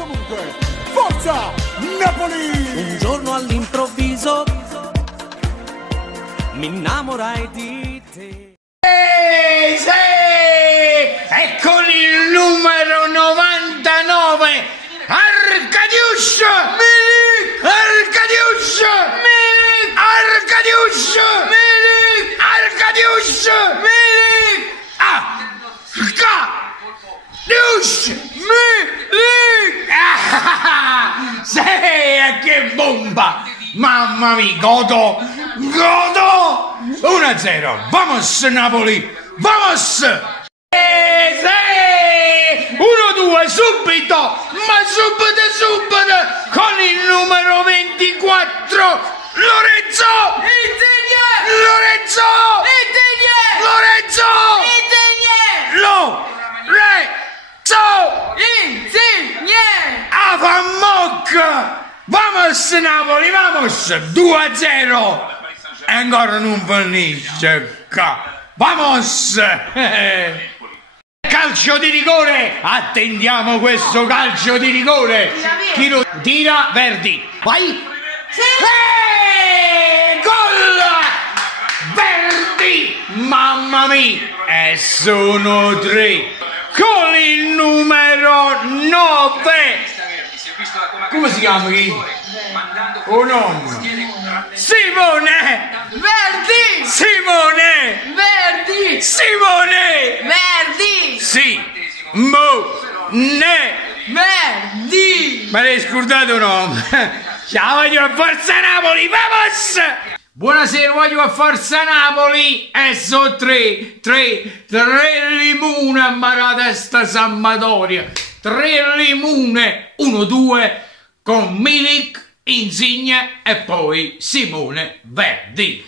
comunque, forza Napoli! Un giorno all'improvviso mi innamorai di te. Sì! E con il numero 99 Arkadiusz Milik! Arkadiusz Milik! Arkadiusz Milik! Arkadiusz Milik! Arkadiusz Milik! Sì, che bomba! Mamma mia, godo! 1-0, vamos Napoli, vamos! Sì! 1-2, subito, ma subito, con il numero 24, Lorenzo! Insigne! Lorenzo! Insigne! Avammoc! Vamos Napoli, vamos! 2-0! E ancora non finisce qua. Vamos! Calcio di rigore! Attendiamo questo calcio di rigore! Chi lo tira? Verdi! Vai! Sì! Gol! Verdi! Mamma mia! E sono 3! Con il numero 9! Come si chiama chi? Un nome! Simone! Verdi! Simone! Verdi! Simone! Verdi! Verdi! Ma l'hai scordato o no? Ciao, voglio a Forza Napoli, vamos! Buonasera, voglio a Forza Napoli e so 3 limone a mano testa Sampdoria, 3 limone, 1-2 con Milik, Insigne e poi Simone Verdi.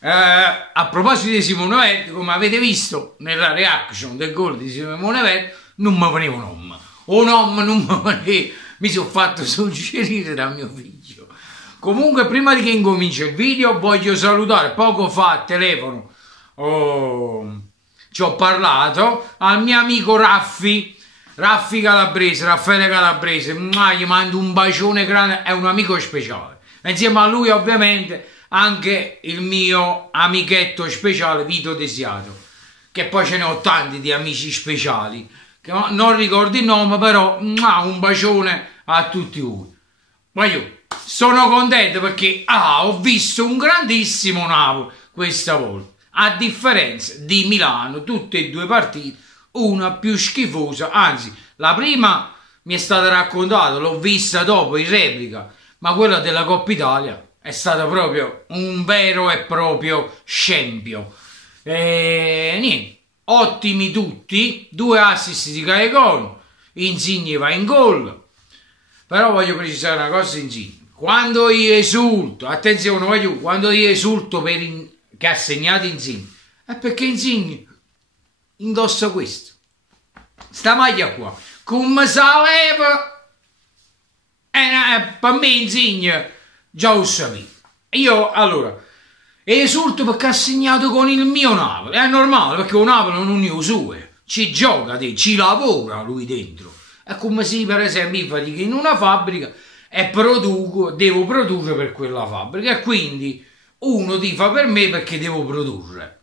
A proposito di Simone Verdi, come avete visto nella reaction del gol di Simone Verdi, non mi veniva un nome. Un nome non mi veniva, mi sono fatto suggerire da mio figlio. Comunque, prima di che incominci il video, voglio salutare, poco fa a telefono ci ho parlato al mio amico Raffaele Calabrese, gli mando un bacione grande, è un amico speciale. Insieme a lui ovviamente anche il mio amichetto speciale Vito Desiato, che poi ce ne ho tanti di amici speciali, che non ricordo il nome, però un bacione a tutti voi. Ma io sono contento perché ho visto un grandissimo Napoli questa volta, a differenza di Milano, tutte e due partite, una più schifosa, anzi la prima mi è stata raccontata, l'ho vista dopo in replica, ma quella della Coppa Italia è stata proprio un vero e proprio scempio. Niente, ottimi tutti, 2 assist di Caegon, Insigne va in gol, però voglio precisare una cosa Insigne, quando io esulto, attenzione, quando io esulto che ha segnato Insigne, è perché Insigne indossa questo, sta maglia qua, come saleva, per me Insigne già lo sapevo. Io allora esulto perché ha segnato con il mio Napoli, è normale perché un Napoli non è suo, ci gioca, ci lavora lui dentro, è come se per esempio io fatico in una fabbrica e devo produrre per quella fabbrica e quindi uno tifa per me perché devo produrre,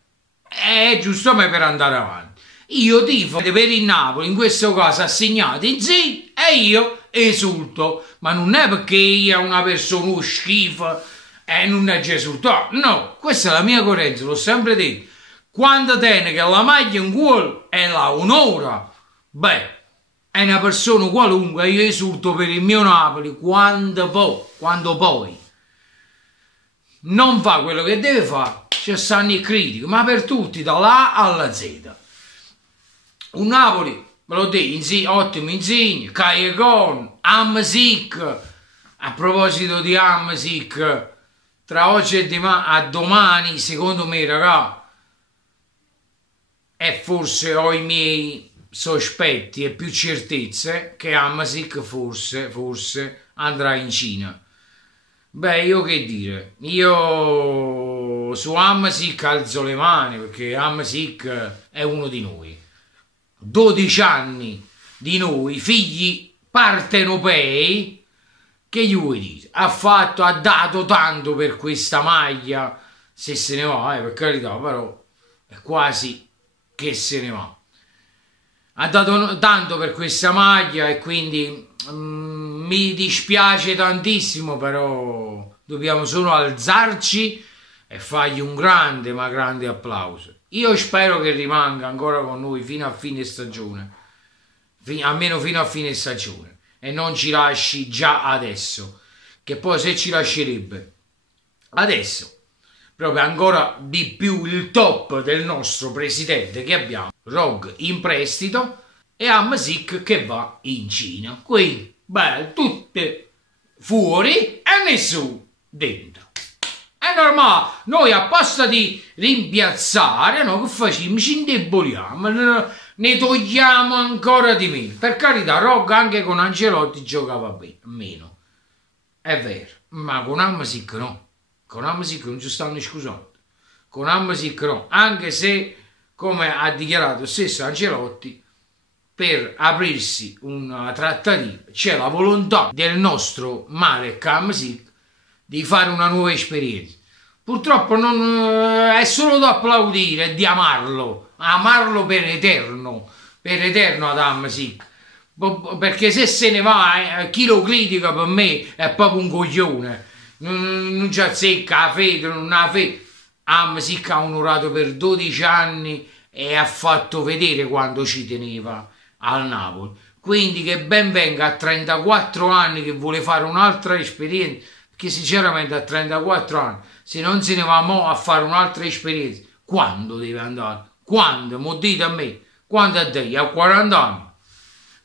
è giusto per andare avanti. Io tifo per il Napoli, in questo caso ha segnato Insigne e io esulto, ma non è perché io una persona schifo e non è esultato, no, questa è la mia coerenza, l'ho sempre detto, quando tiene che la maglia in gol e la onora, beh, è una persona qualunque, io esulto per il mio Napoli quando poi non fa quello che deve fare, ci stanno i critici, ma per tutti, dalla A alla Z. Un Napoli, ve l'ho detto, ottimo Insigne, Caegon, Hamsik. A proposito di Hamsik, tra oggi e domani, secondo me, raga, e forse ho i miei sospetti e più certezze che Hamsik forse andrà in Cina. Beh, io che dire, io su Hamsik alzo le mani perché Hamsik è uno di noi. 12 anni di noi, figli partenopei, che gli vuoi dire? Ha dato tanto per questa maglia, se se ne va, per carità, però è quasi che se ne va. Ha dato tanto per questa maglia e quindi mi dispiace tantissimo, però dobbiamo solo alzarci e fargli un grande, ma grande applauso. Io spero che rimanga ancora con noi fino a fine stagione, almeno fino a fine stagione, e non ci lasci già adesso, che poi se ci lascerebbe adesso, proprio ancora di più il top del nostro presidente che abbiamo, Rog in prestito, e Hamsik che va in Cina. Qui, beh, tutte fuori e nessuno dentro. È normale, noi a posto di rimpiazzare, no, che facciamo? Ci indeboliamo, ne togliamo ancora di meno. Per carità, Rog anche con Ancelotti giocava meno, è vero, ma con Hamsik no. Con Hamsik non ci stanno scusando. Con Hamsik no, anche se, come ha dichiarato stesso Ancelotti, per aprirsi una trattativa c'è la volontà del nostro Marek Hamsik di fare una nuova esperienza. Purtroppo non è solo da applaudire e di amarlo per eterno ad Hamsik, perché se ne va, chi lo critica per me è proprio un coglione, non ci azzecca la fede, non ha fede. Hamsik ha onorato per 12 anni e ha fatto vedere quando ci teneva al Napoli, quindi che ben venga a 34 anni che vuole fare un'altra esperienza, perché sinceramente a 34 anni se non se ne va mo a fare un'altra esperienza, quando deve andare? Quando? Mo dite a me, quando a te? A 40 anni.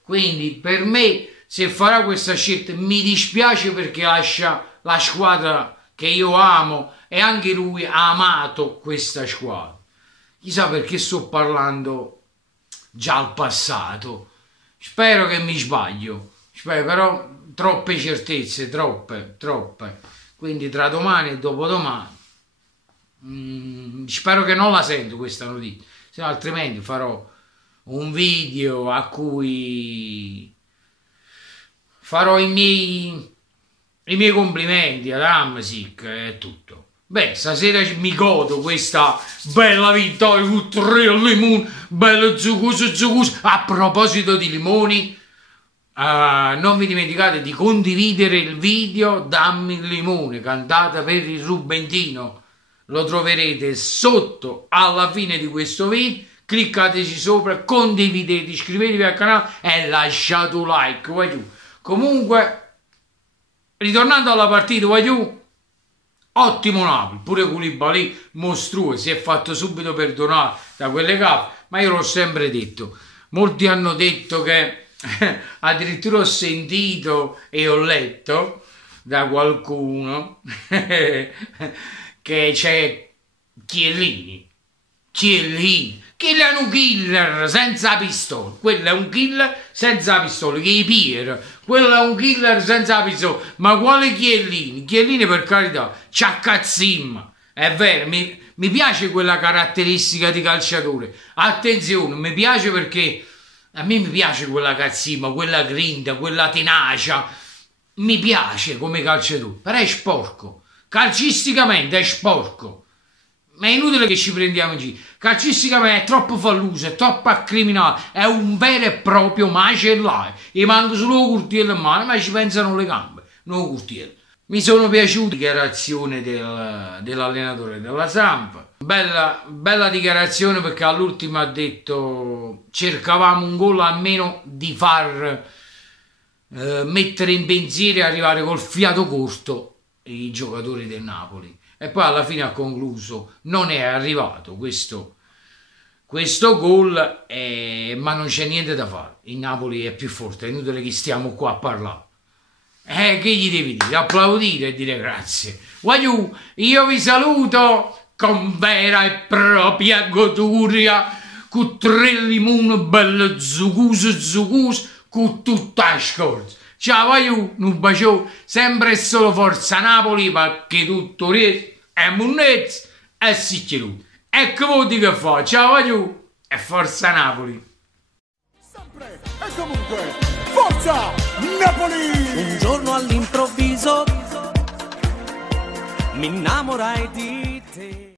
Quindi per me, se farà questa scelta, mi dispiace perché lascia la squadra che io amo e anche lui ha amato questa squadra. Chissà perché sto parlando già al passato, spero che mi sbaglio, però troppe certezze, troppe, quindi tra domani e dopodomani spero che non la sento questa notizia, se no altrimenti farò un video a cui farò i miei complimenti ad Hamsik e tutto. Beh, stasera mi godo questa bella vittoria con 3 limoni, bello zuccoso. A proposito di limoni, non vi dimenticate di condividere il video Dammi il limone, cantata per il Rubentino. Lo troverete sotto alla fine di questo video. Cliccateci sopra, condividete, iscrivetevi al canale e lasciate un like. Comunque, ritornando alla partita, ottimo Napoli, pure Koulibaly mostruoso, si è fatto subito perdonare da quelle gaffe, ma io l'ho sempre detto. Molti hanno detto che addirittura ho sentito e ho letto da qualcuno che c'è Chiellini, quello è un killer senza pistola, quello è un killer senza pistola, che è Pier, quello è un killer senza pistola, ma quale Chiellini? Chiellini per carità, c'ha cazzimma, è vero, mi piace quella caratteristica di calciatore, attenzione, mi piace perché a me mi piace quella cazzimma, quella grinta, quella tenacia, mi piace come calciatore, però è sporco, calcisticamente è sporco. Ma è inutile che ci prendiamo in giro. Calcisticamente è troppo falluso, è troppo criminale, è un vero e proprio macellaio. E manca solo un curtiello in mano, ma ci pensano le gambe, non un curtiello. Mi sono piaciute le dichiarazioni dell'allenatore della Samp. Bella dichiarazione, perché all'ultimo ha detto cercavamo un gol almeno di far mettere in pensiero e arrivare col fiato corto i giocatori del Napoli. E poi alla fine ha concluso, non è arrivato questo gol, ma non c'è niente da fare, il Napoli è più forte, è inutile che stiamo qua a parlare. Che gli devi dire? Applaudire e dire grazie. Io vi saluto con vera e propria goduria, con 3 limoni bello zuccoso, con tutta la scorza. Ciao, un bacio, sempre e solo forza Napoli, perché tutto è munnezza e si chiude. Ecco voi che fa, ciao, e forza Napoli. Sempre e comunque. Forza Napoli! Un giorno all'improvviso mi innamorai di te.